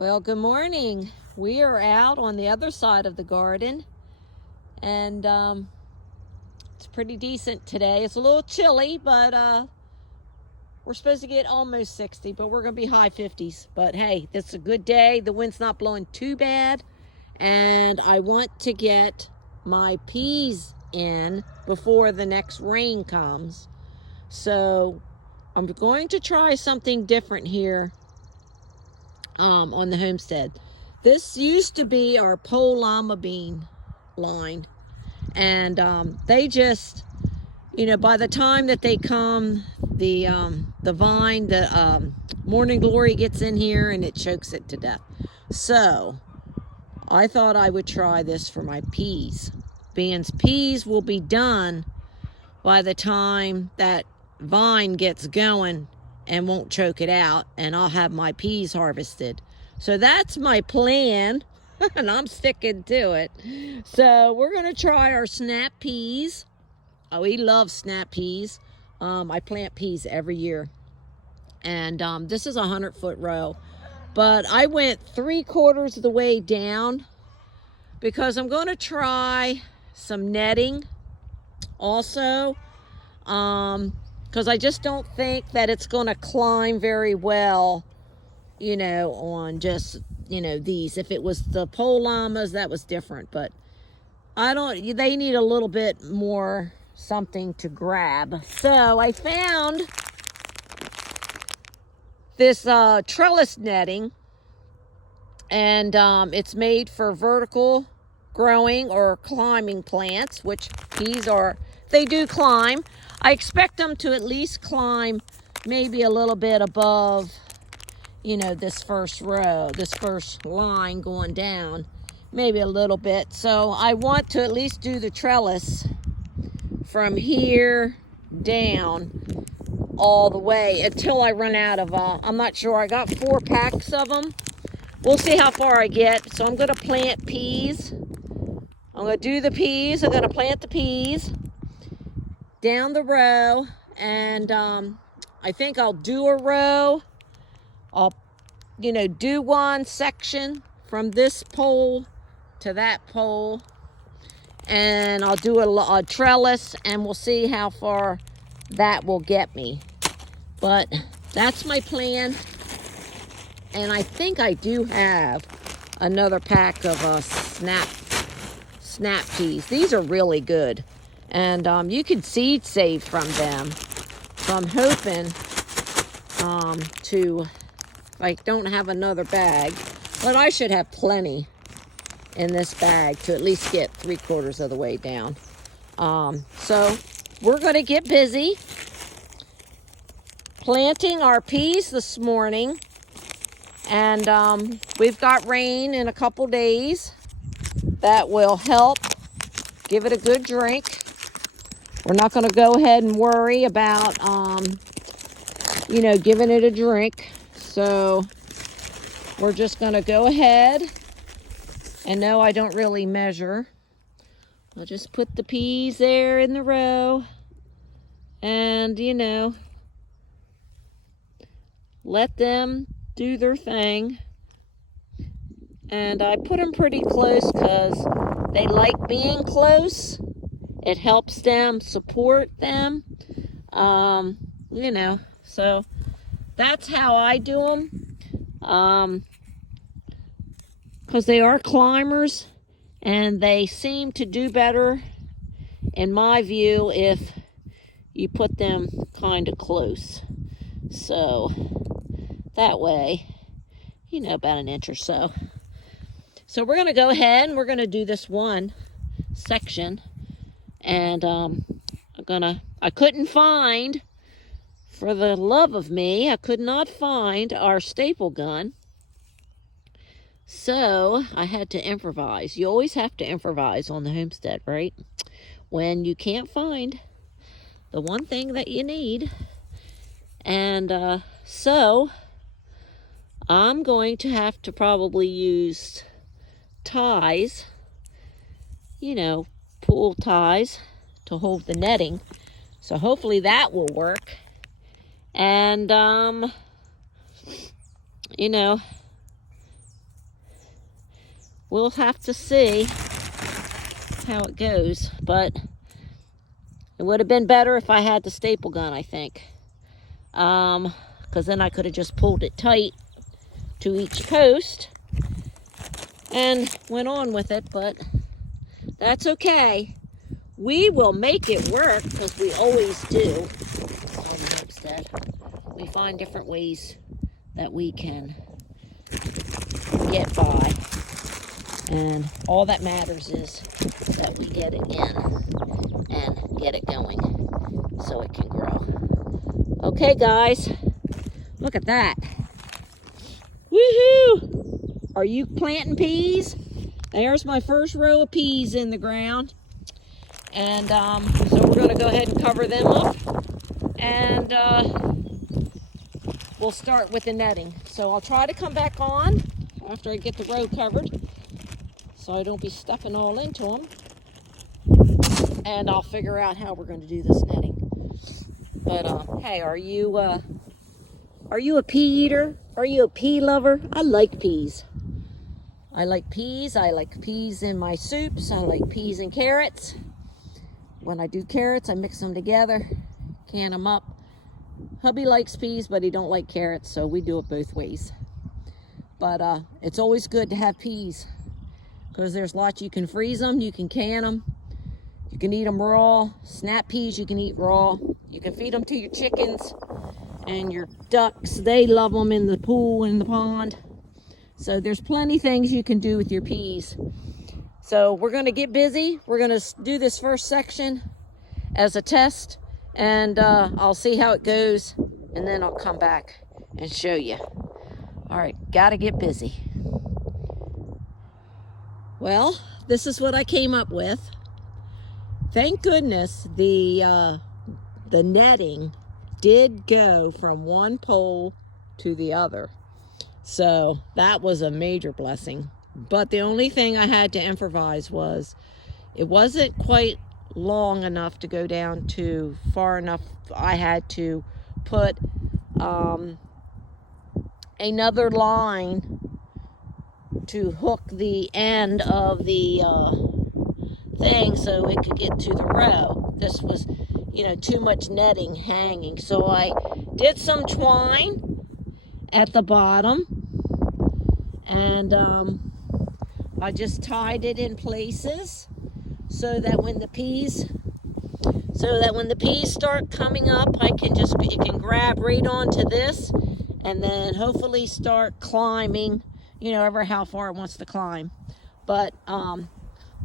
Well, good morning. We are out on the other side of the garden, and it's pretty decent today. It's a little chilly, but we're supposed to get almost 60, but we're going to be high 50s. But hey, it's a good day. The wind's not blowing too bad, and I want to get my peas in before the next rain comes. So I'm going to try something different here on the homestead. This used to be our pole llama bean line, and they just, by the time that they come, the vine, the morning glory gets in here and it chokes it to death. So I thought I would try this for my peas. Peas will be done by the time that vine gets going and won't choke it out, and I'll have my peas harvested. So that's my plan, and I'm sticking to it. So we're gonna try our snap peas. Oh, we love snap peas. I plant peas every year, and this is a 100-foot row, but I went 3/4 of the way down because I'm gonna try some netting also. Because I just don't think that it's going to climb very well, on just, these. If it was the pole llamas, that was different. But they need a little bit more something to grab. So I found this trellis netting, and it's made for vertical growing or climbing plants, which they do climb. I expect them to at least climb maybe a little bit above, this first row, this first line going down, maybe a little bit. So I want to at least do the trellis from here down all the way until I run out of, I'm not sure. I got 4 packs of them. We'll see how far I get. So I'm going to plant peas. I'm going to do the peas. I'm going to plant the peas down the row, and I think I'll do a row. I'll do one section from this pole to that pole, and I'll do a trellis, and we'll see how far that will get me. But that's my plan, and I think I do have another pack of snap peas. These are really good. And you can seed save from them. So I'm hoping I don't have another bag, but I should have plenty in this bag to at least get 3/4 of the way down. So we're going to get busy planting our peas this morning. And we've got rain in a couple days. That will help give it a good drink. We're not going to go ahead and worry about, giving it a drink. So we're just going to go ahead. And no, I don't really measure. I'll just put the peas there in the row. And, let them do their thing. And I put them pretty close because they like being close. It helps them support them, so that's how I do them, because they are climbers, and they seem to do better, in my view, if you put them kind of close. So that way, about an inch or so. So we're going to go ahead and we're going to do this one section. And I couldn't find, for the love of me, I could not find our staple gun. So I had to improvise. You always have to improvise on the homestead, right? When you can't find the one thing that you need. And so I'm going to have to probably use ties, pull ties to hold the netting. So hopefully that will work. And we'll have to see how it goes. But it would have been better if I had the staple gun, I think. Because then I could have just pulled it tight to each post and went on with it, but that's okay. We will make it work, because we always do on the homestead. We find different ways that we can get by, and all that matters is that we get it in and get it going so it can grow. Okay, guys, look at that. Woohoo! Are you planting peas? There's my first row of peas in the ground. And so we're going to go ahead and cover them up. And we'll start with the netting. So I'll try to come back on after I get the row covered, so I don't be stepping all into them. And I'll figure out how we're going to do this netting. But hey, are you a pea eater? Are you a pea lover? I like peas. I like peas. I like peas in my soups. I like peas and carrots. When I do carrots, I mix them together, can them up. Hubby likes peas, but he don't like carrots, so we do it both ways. But it's always good to have peas, because there's lots. You can freeze them, you can can them, you can eat them raw. Snap peas you can eat raw. You can feed them to your chickens and your ducks. They love them in the pool and the pond. So there's plenty things you can do with your peas. So we're going to get busy. We're going to do this first section as a test, and I'll see how it goes, and then I'll come back and show you. All right, got to get busy. Well, this is what I came up with. Thank goodness the netting did go from one pole to the other. So that was a major blessing. But the only thing I had to improvise was it wasn't quite long enough to go down to far enough. I had to put another line to hook the end of the thing so it could get to the row. This was, too much netting hanging. So I did some twine at the bottom, and I just tied it in places so that when the peas start coming up, it can grab right onto this, and then hopefully start climbing, ever how far it wants to climb. But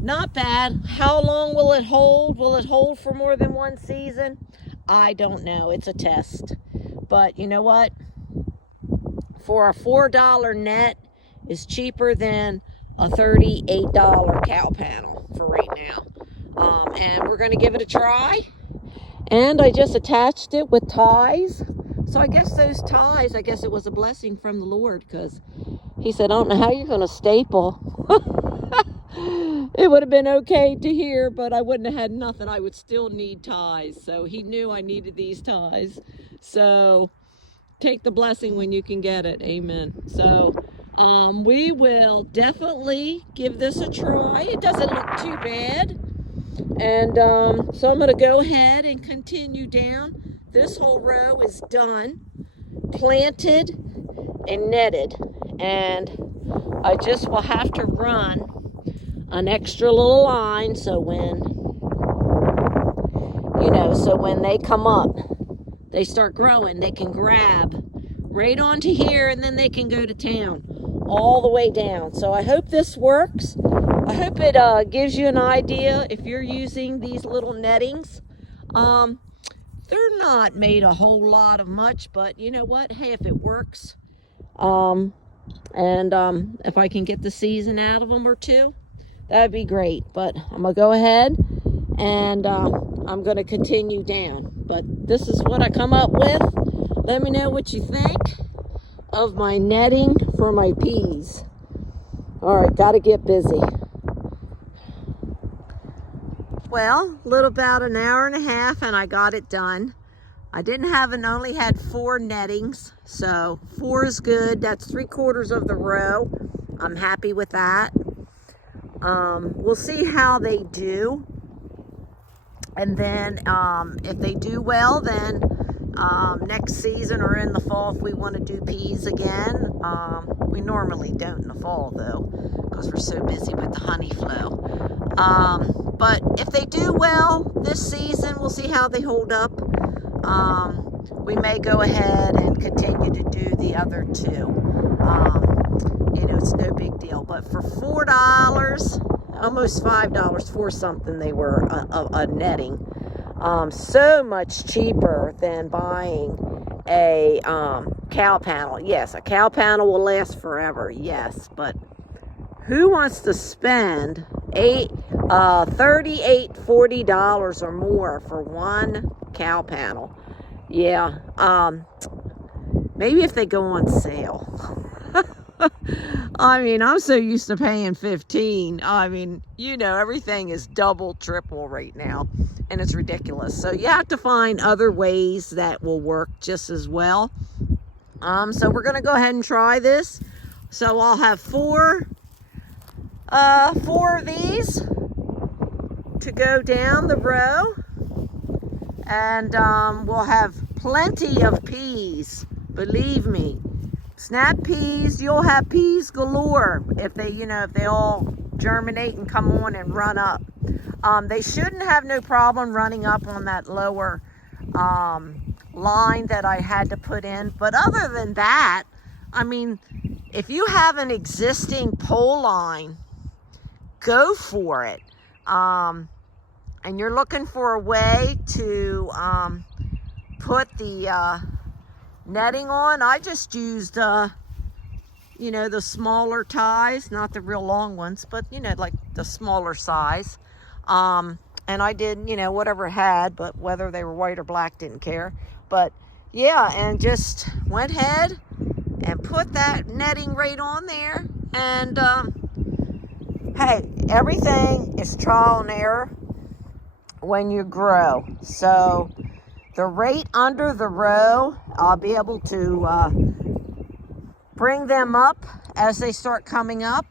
not bad. How long will it hold? Will it hold for more than one season? I don't know. It's a test. But you know what? For a $4 net is cheaper than a $38 cow panel for right now. And we're going to give it a try. And I just attached it with ties. So I guess those ties, it was a blessing from the Lord, because he said, I don't know how you're going to staple. It would have been okay to here, but I wouldn't have had nothing. I would still need ties. So he knew I needed these ties. So take the blessing when you can get it. Amen. So we will definitely give this a try. It doesn't look too bad. And so I'm going to go ahead and continue down. This whole row is done, planted and netted. And I just will have to run an extra little line so when they come up, they start growing, they can grab right onto here, and then they can go to town all the way down. So I hope this works. I hope it gives you an idea if you're using these little nettings. They're not made a whole lot of much, but you know what? Hey, if it works, and if I can get the season out of them or two, that'd be great. But I'm gonna go ahead and I'm gonna continue down. But this is what I come up with. Let me know what you think of my netting for my peas. All right, gotta get busy. Well, a little about an hour and a half, and I got it done. I only had 4 nettings, so 4 is good. That's 3/4 of the row. I'm happy with that. We'll see how they do. And then if they do well, then next season or in the fall, if we want to do peas again. We normally don't in the fall, though, because we're so busy with the honey flow. But if they do well this season, we'll see how they hold up. We may go ahead and continue to do the other two. You know, it's no big deal. But for $4, almost $5 for something, they were a netting. So much cheaper than buying a cow panel. Yes, a cow panel will last forever. Yes, but who wants to spend $38, $40 or more for one cow panel? Yeah, maybe if they go on sale. I mean, I'm so used to paying $15. I mean, you know, everything is double, triple right now, and it's ridiculous. So you have to find other ways that will work just as well. So we're going to go ahead and try this. So I'll have four of these to go down the row, and we'll have plenty of peas, believe me. Snap peas, you'll have peas galore if they, you know, if they all germinate and come on and run up. They shouldn't have no problem running up on that lower line that I had to put in. But other than that, I mean, if you have an existing pole line, go for it. And you're looking for a way to put the netting on. I just used, you know, the smaller ties, not the real long ones, but, you know, like the smaller size. And I did, you know, whatever it had, but whether they were white or black, didn't care. But yeah, and just went ahead and put that netting right on there. And hey, everything is trial and error when you grow. So the rate under the row, I'll be able to bring them up as they start coming up,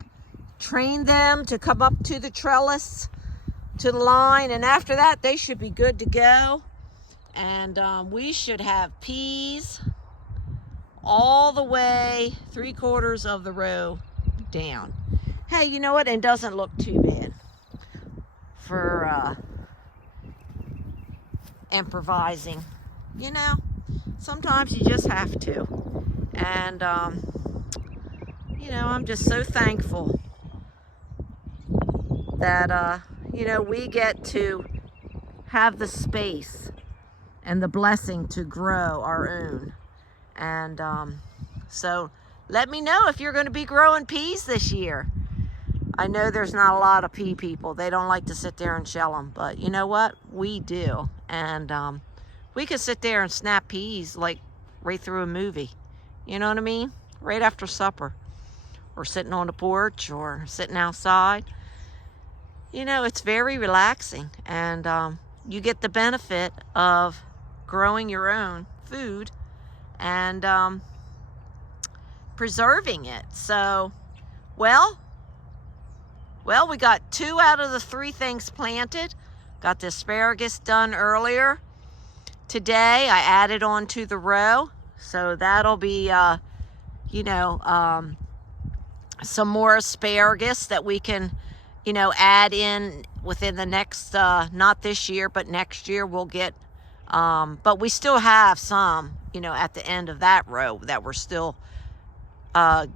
train them to come up to the trellis, to the line, and after that they should be good to go. And we should have peas all the way 3/4 of the row down. Hey, you know what? It doesn't look too bad for improvising. You know, sometimes you just have to. And you know, I'm just so thankful that you know, we get to have the space and the blessing to grow our own. And so let me know if you're going to be growing peas this year. I know there's not a lot of pea people. They don't like to sit there and shell them, but you know what? We do. And we could sit there and snap peas like right through a movie. You know what I mean? Right after supper, or sitting on the porch, or sitting outside. You know, it's very relaxing, and you get the benefit of growing your own food and preserving it. So, well, we got 2 out of the 3 things planted. Got the asparagus done earlier today. I added on to the row, so that'll be, you know, some more asparagus that we can, you know, add in within the next, not this year, but next year we'll get, but we still have some, you know, at the end of that row that we're still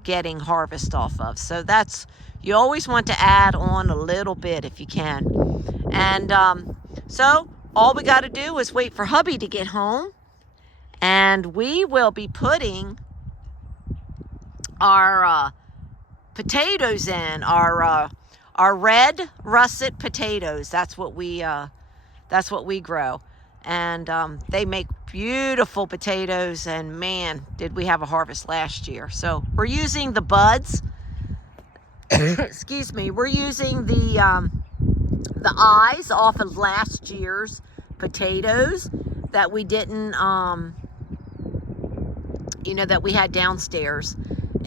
getting harvest off of. So that's, you always want to add on a little bit if you can. And so all we got to do is wait for hubby to get home, and we will be putting our potatoes in, our red russet potatoes. That's what we grow. And they make beautiful potatoes, and man, did we have a harvest last year. So we're using the buds. Excuse me. We're using the eyes off of last year's potatoes that we didn't, you know, that we had downstairs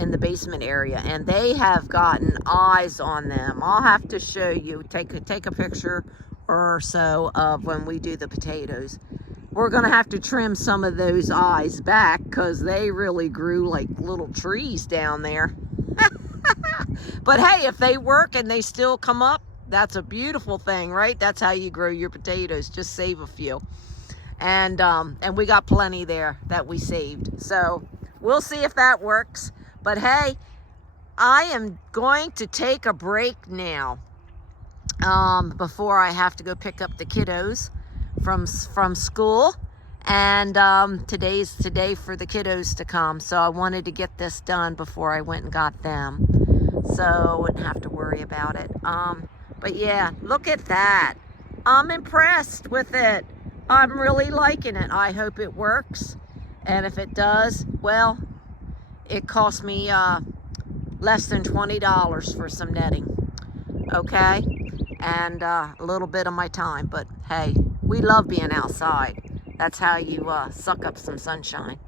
in the basement area, and they have gotten eyes on them. I'll have to show you, take a picture or so of when we do the potatoes. We're gonna have to trim some of those eyes back because they really grew like little trees down there. But hey, if they work and they still come up, that's a beautiful thing, right? That's how you grow your potatoes. Just save a few. And we got plenty there that we saved. So we'll see if that works. But hey, I am going to take a break now before I have to go pick up the kiddos from school. And today's today for the kiddos to come. So I wanted to get this done before I went and got them, so I wouldn't have to worry about it. But yeah, look at that. I'm impressed with it. I'm really liking it. I hope it works. And if it does, well, it cost me less than $20 for some netting. Okay? And a little bit of my time. But hey, we love being outside. That's how you suck up some sunshine.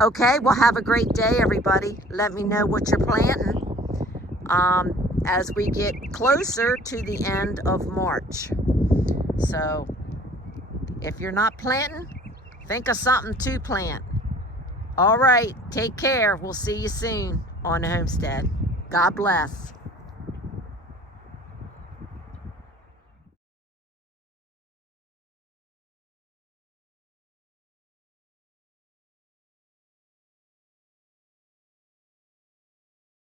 Okay, well, have a great day, everybody. Let me know what you're planting as we get closer to the end of March. So if you're not planting, think of something to plant. All right, take care. We'll see you soon on the homestead. God bless.